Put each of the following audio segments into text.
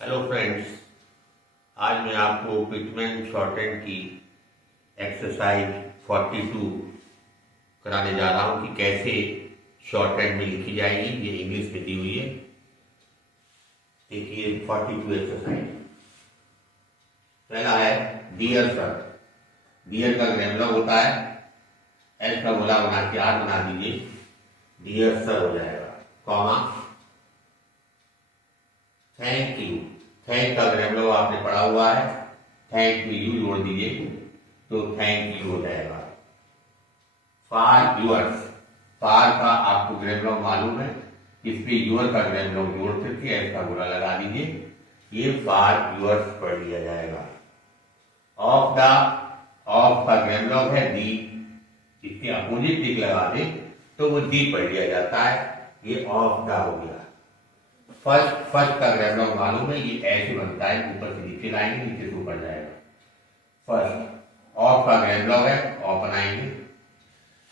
Hello friends, आज मैं आपको पिटमैन शॉर्टहैंड की एक्सरसाइज 42 कराने जा रहा हूँ कि कैसे शॉर्टहैंड में लिखी जाएगी। ये इंग्लिश में दी हुई है। देखिए 42 एक्सरसाइज। पहला है डियर सर। डियर का ग्रामर होता है एस का गोला बना के आर बना दीजिए, डियर सर हो जाएगा, कॉमा थैंक यू। थैंक का ग्रामर आपने पढ़ा हुआ है, थैंक यू जोड़ दीजिए तो थैंक यू हो जाएगा। फॉर यूअर्स, फॉर का आपको ग्रामर मालूम है, इस पे यूअर का ग्रामर जोड़ करके एस का गोला लगा दीजिए, ये फॉर यूअर्स पढ़ लिया जाएगा। ऑफ द, ऑफ का ग्रामर है दी, इसके अपोजिट टिक लगा दे तो वो दी पढ़ लिया जाता है, ये ऑफ द हो गया। फर्स्ट, फर्स्ट का ग्रामर मालूम है, ये ऐसे बनता है, ऊपर से नीचे लाएंगे, नीचे से ऊपर जाएगा। फर्स्ट ऑफ का ग्रामर है, ऑफ बनाएंगे।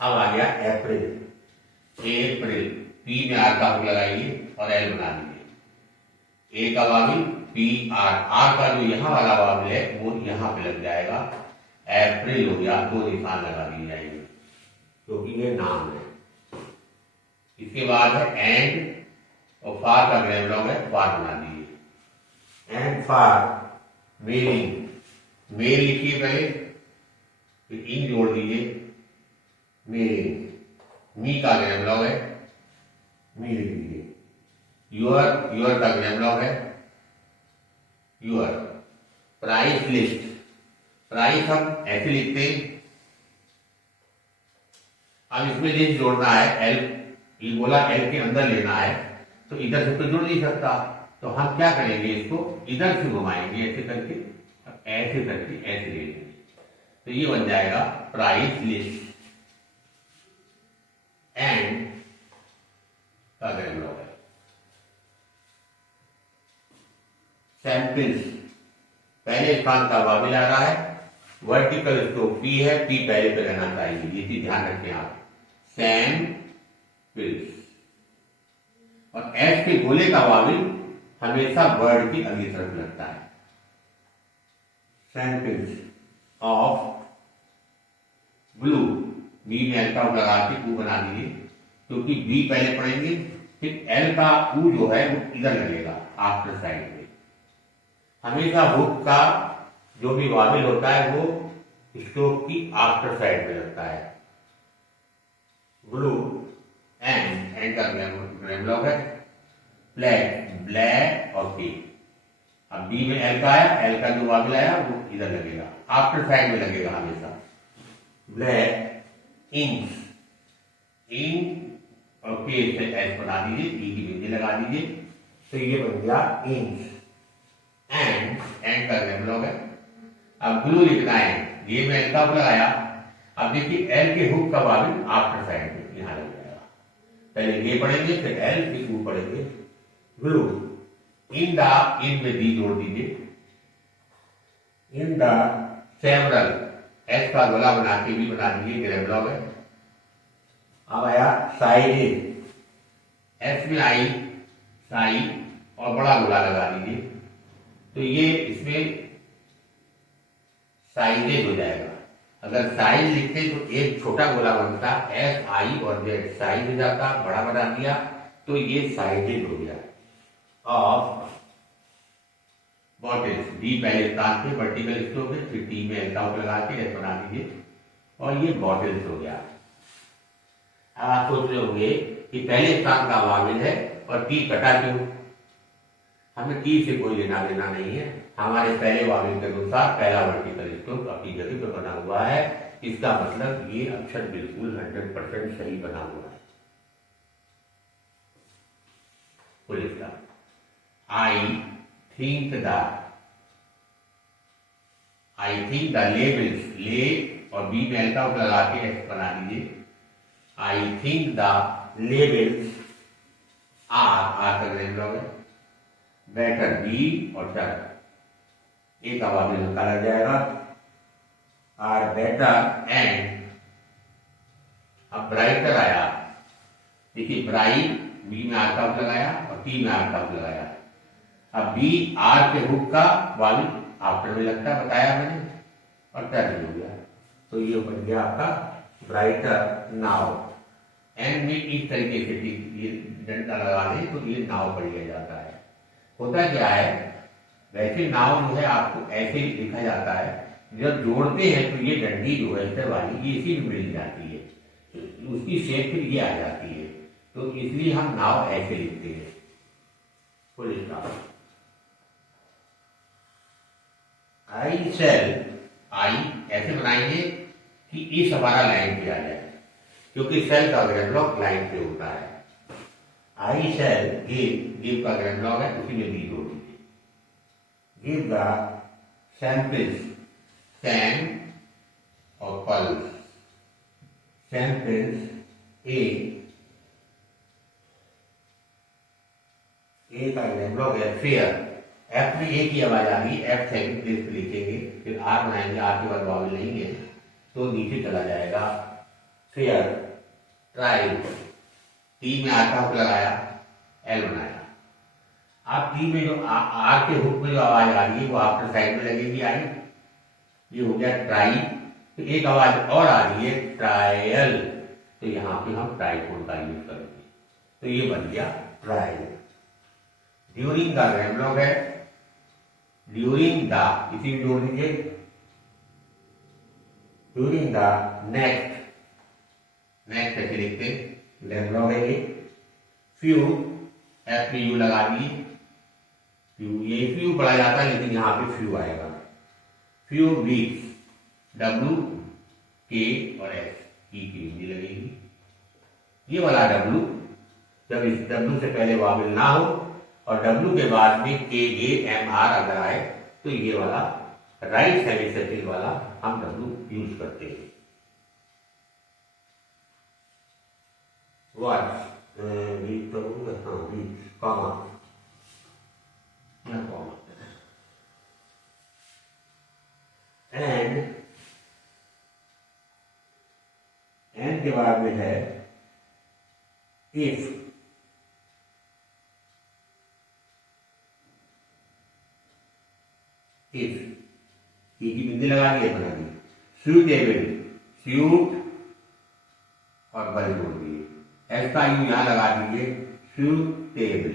अब आ गया अप्रैल, अप्रैल, पी में आर का लगाइए और एल बना दीजिए। ए का वाविल पी आर, आर का जो यहां वाला वाविल है वो यहां पे लग जाएगा, अप्रैल हो गया, दो निशान लगा दिए जाएंगे क्योंकि ये नाम है। इसके बाद है एंड, और फार का ग्रामर है, फार बना दीजिए। एंड फार मेलिंग, मेल लिखिए पहले, फिर इन जोड़ दीजिए, मेलिंग। मी का ग्रामर है, मी लिख दीजिए। यूअर, यूअर का ग्रामर है यूअर। प्राइस लिस्ट, प्राइस हम ऐसे लिखते हैं। अब इसमें लिस्ट जोड़ना है, एल, ये बोला एल के अंदर लेना है तो इधर से तो जुड़ नहीं सकता, तो हम क्या करेंगे, इसको इधर से घुमाएंगे ऐसे करके, ऐसे करके ऐसे ले लेंगे, तो ये बन जाएगा प्राइस लिस्ट। एंड का ग्रामर है सैंपल्स, पहले स्थान का वाविल आ रहा है, वर्टिकल स्ट्रोक पी है, पी पहले पे रहना चाहिए, ये चीज ध्यान रखें आप। सैंपल्स, और एस के गोले का वाविल हमेशा वर्ड की अगली तरफ लगता है। सेंटेंस ऑफ ब्लू, बी में एल का लगा के ऊ बना दीजिए क्योंकि बी पहले पढ़ेंगे, फिर एल का ऊ जो है वो इधर लगेगा आफ्टर साइड में। हमेशा हुक का जो भी वाविल होता है वो स्ट्रोक की आफ्टर साइड में लगता है। ब्लू एंड का ग्रामर है ब्लैक, ब्लैक और पी। अब बी में एल का आया, एल का जो वाविल आया वो इधर लगेगा, आफ्टर साइड में लगेगा हमेशा। ब्लैक, इंक, इंक और के से एस बना दीजिए, ई की बिंदी लगा दीजिए, तो ये बन गया इंक। एंड का ग्रामर है। अब ब्लू लिखना है, ये में एल का लगाया, अब देखिए एल के हुक का वाविल आफ्टर साइड में यहां लग जाएगा, पहले ये पढ़ेंगे फिर एल फिर ऊ पढ़ेंगे। ब्लू इन द, इन में दी जोड़ दीजिए, इन द सेवरल, एस का गला बना के भी बना दीजिए, ग्रामर है। अब आया साइजेज, एस में आई साई और बड़ा गोला लगा दीजिए, तो ये इसमें साइजेज हो जाएगा। अगर साइज लिखते तो एक छोटा गोला बनता, एस आई और जेड, साइज हो जाता, बड़ा बना दिया तो ये साइजेज हो गया। ऑफ बॉटल्स, डी पहले स्थान पे वर्टिकल स्ट्रोक है, फिर टी में एल का लगा के एस बना दीजिए और ये बॉटल्स हो गया। अब आप सोच रहे होंगे कि पहले स्थान का वाविल है और टी कटा क्यों? हमें टी से कोई लेना देना नहीं है, हमारे पहले वाविल के अनुसार पहला वर्टिकल स्ट्रोक अपनी जगह पर बना हुआ है, इसका मतलब ये अक्षर बिल्कुल 100% सही बना हुआ है। लिखता आई think the, I think the labels, ले और बी में एल का लगा के एस बना दीजिए। I think the labels are का ग्रामर है बेटर, बी और चर, एक का वाविल हल्का लग जाएगा, आर बेटर। एंड अब ब्राइटर आया, देखिए ब्राइट, बी में आर का लगाया और टी में आर का लगाया, अब बी आर के हुक का वावी आफ्टर में लगता है, बताया मैंने, और टर्न हो गया। तो ये बन गया आपका ब्राइटर नाव। एंड में इस तरीके से ये डंडा लगा दें तो ये नाव पढ़ लिया जाता है। होता क्या है, वैसे नाव जो है आपको ऐसे लिखा जाता है, जब जोड़ते हैं तो ये डंडी जो है इधर वाली ये इसी में मिल जाती है, तो उसकी शेप फिर ये आ जाती है, तो इसलिए हम नाव ऐसे लिखते हैं। Full stop. I sell, I ऐसे बनाएंगे कि इस हमारा लाइन पे आ जाए, क्योंकि सेल का ग्रेड ब्लॉक लाइन पे होता है। आई सेल गिव का ग्रेड ब्लॉक है, उसी में दी जोड़ दीजिए। गिव द सैंपल्स सैंड और पल्स। सैंपल्स ए का ग्रेड ब्लॉक है फेयर। एफ में ए की आवाज आ रही है, एफ सेकंड प्लेस पे लिखेंगे, फिर आर बनाएंगे, आर के बाद वावल लेंगे तो नीचे चला जाएगा। फेयर, ट्राई, टी में आर का हुक लगाया, एल बनाया। अब टी में जो आर के हुक में जो आवाज आ रही है वो आफ्टर साइड में लगेगी आई, ये हो गया ट्राई। तो एक आवाज और आ रही है ट्रायल, तो यहाँ पे हम ट्राइफोन का यूज करेंगे, तो ये बन गया ट्रायल। ड्यूरिंग का ग्रेड ब्लॉक है, ड्यूरिंग द इसी में जोड़ दीजिए, ड्यूरिंग द नेक्स्ट, नेक्स्ट कैसे लिखते ग्रेड ब्लॉक है ये। फ्यू, एफ में यू लगा दिए, फ्यू, ये फ्यू पढ़ा जाता है लेकिन यहाँ पे फ्यू आएगा। फ्यू वीक्स, डब्ल्यू के और एस की हिंदी लगेगी। ये वाला डब्ल्यू, जब इस डब्ल्यू से पहले वावल ना हो और डब्ल्यू के बाद में के ए एम आर अगर आए तो ये वाला राइट सेमीसर्किल वाला हम डब्ल्यू यूज करते हैं। वर्ड्स कॉमा एंड के बाद में है इफ। इफ की बिंदी लगा दिए, बना दी। सूटेबल, सूट और बल जोड़ दिए, एस का यू यहां लगा दीजिए, सूटेबल,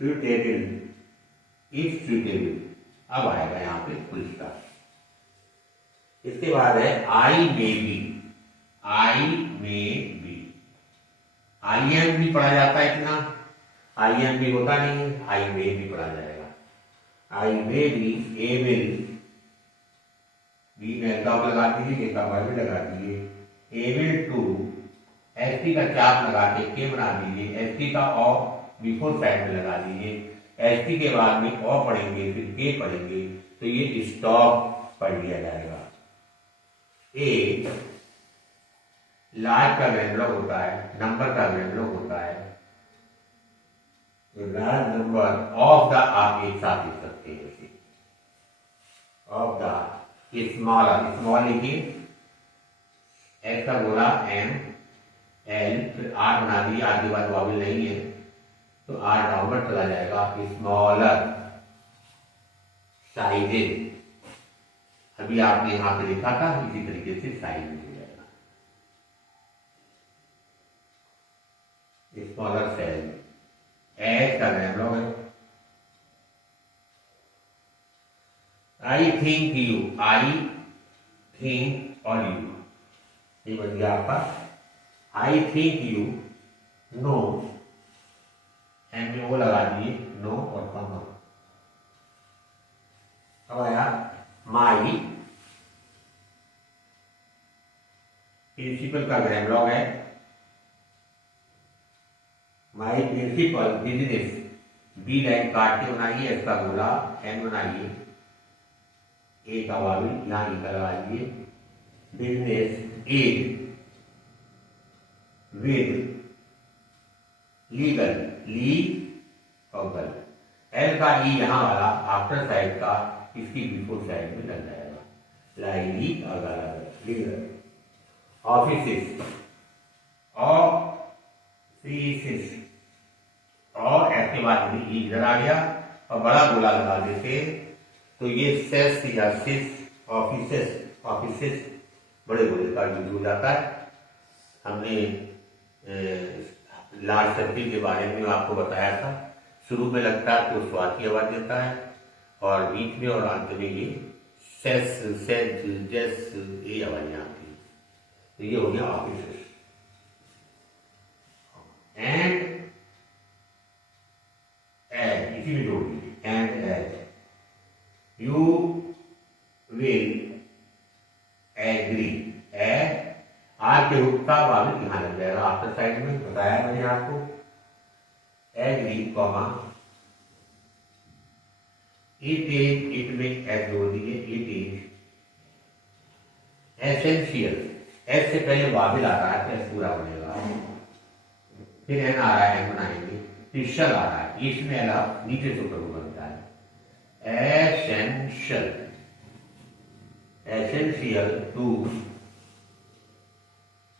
सूटेबल, इफ सूटेबल। अब आएगा यहाँ पे फुल स्टॉप। इसके बाद है I may be, I may be. I am भी पढ़ा जाता है इतना, आई एम भी होता नहीं है, आई मे भी पढ़ा जाएगा। आई मे बी एबल, बी में का लगा दीजिए, ए का भी लगा दीजिए। एबल टू, एस टी का चाप लगा के के बना दीजिए, एस टी का ऑ बिफोर साइड में लगा दीजिए, एस टी के बाद में ऑ पढ़ेंगे फिर के पढ़ेंगे, तो ये स्टॉप पढ़ लिया जाएगा। ए लार्ज का ग्रेड होता है, नंबर का ग्रेड होता है, लार्ज नंबर ऑफ द आप एक साथ लिख सकते हैं। ऑफ द स्मॉलर, स्मॉल लिखिए, एस का गोला एम एल, फिर आर बना दिए, आर के बाद वावल नहीं है तो आर डाउनवर्ड चला जाएगा। स्मॉलर साइजेज, अभी आपने यहां पे लिखा था, इसी तरीके से साइज हो जाएगा। स्मॉलर सेल, एस का ग्रेड है। I think you, I think और यू, ये बन गया आपका I think you know, M में वो लगा दिए, नो और कॉमा। अब आया माई, प्रिंसिपल का ग्रेड ब्लॉक है। My principal business, B line काट के बनाइए, एस का गोला एन बनाइए, ए का वावी यहां ई का लगा दीजिए। बिजनेस इज विद लीगल, ली और गल, एल का ई यहां वाला आफ्टर साइड का इसकी बिफोर साइड में लग जाएगा, ली और गल, लीगल। ऑफिसेस, ऑफिसेस, और एफ के बाद ई इधर आ गया, और बड़ा गोला लगा देते तो ये सेस या सिस ऑफिसेस बड़े गोले का यूज हो जाता है। हमने लार्ज सर्किल के बारे में आपको बताया था। शुरू में लगता है तो स्वाद की आवाज देता है और बीच में और अंत में ये सेस सेज जेस ये आवाजें आती है। तो ये हो गया ऑफिसेस। एंड एज इसी में जोड़ दीजिए and as you will agree आर के उत्ता वाले यहां लग जाएगा आफ्टर साइड में बताया मैंने आपको। एग्री कॉमा इट में एस जोड़ दीजिए इट इज एसेंशियल। एस से पहले वाबिल आ रहा है तो एस पूरा बनेगा। फिर एन आ रहा है एन बनाएंगे फिर शल आ रहा है इसमें एल आप नीचे से ऊपर बनता है। Essential to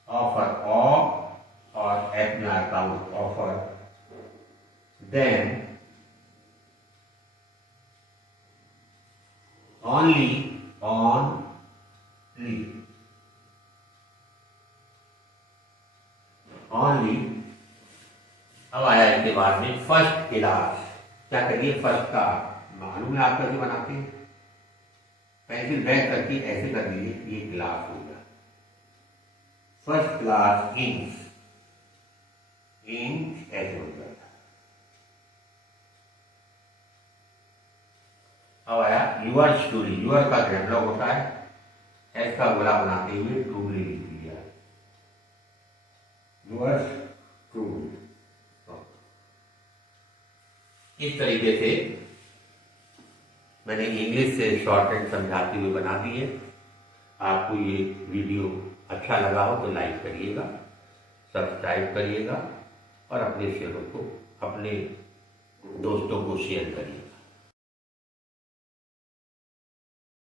offer or at my account offer then only अब आया इसके बाद में फर्स्ट क्लास। क्या करिए फर्स्ट का मालूम है आप कैसे बनाते हैं। पेंसिल बैक करके ऐसे कर दीजिए ये क्लास हो गया। फर्स्ट क्लास इंक्स ऐसे हो जाता है। अब आया यूअर स्टोरी। यूअर का ग्रेमलॉग होता है एस का गोला बनाते हुए टूगली लिख दिया यूअर स्टोरी। इस तरीके से मैंने इंग्लिश से शॉर्ट एंड समझाते हुए बना दिए। आपको ये वीडियो अच्छा लगा हो तो लाइक करिएगा, सब्सक्राइब करिएगा और अपने शेयरों को अपने दोस्तों को शेयर करिए।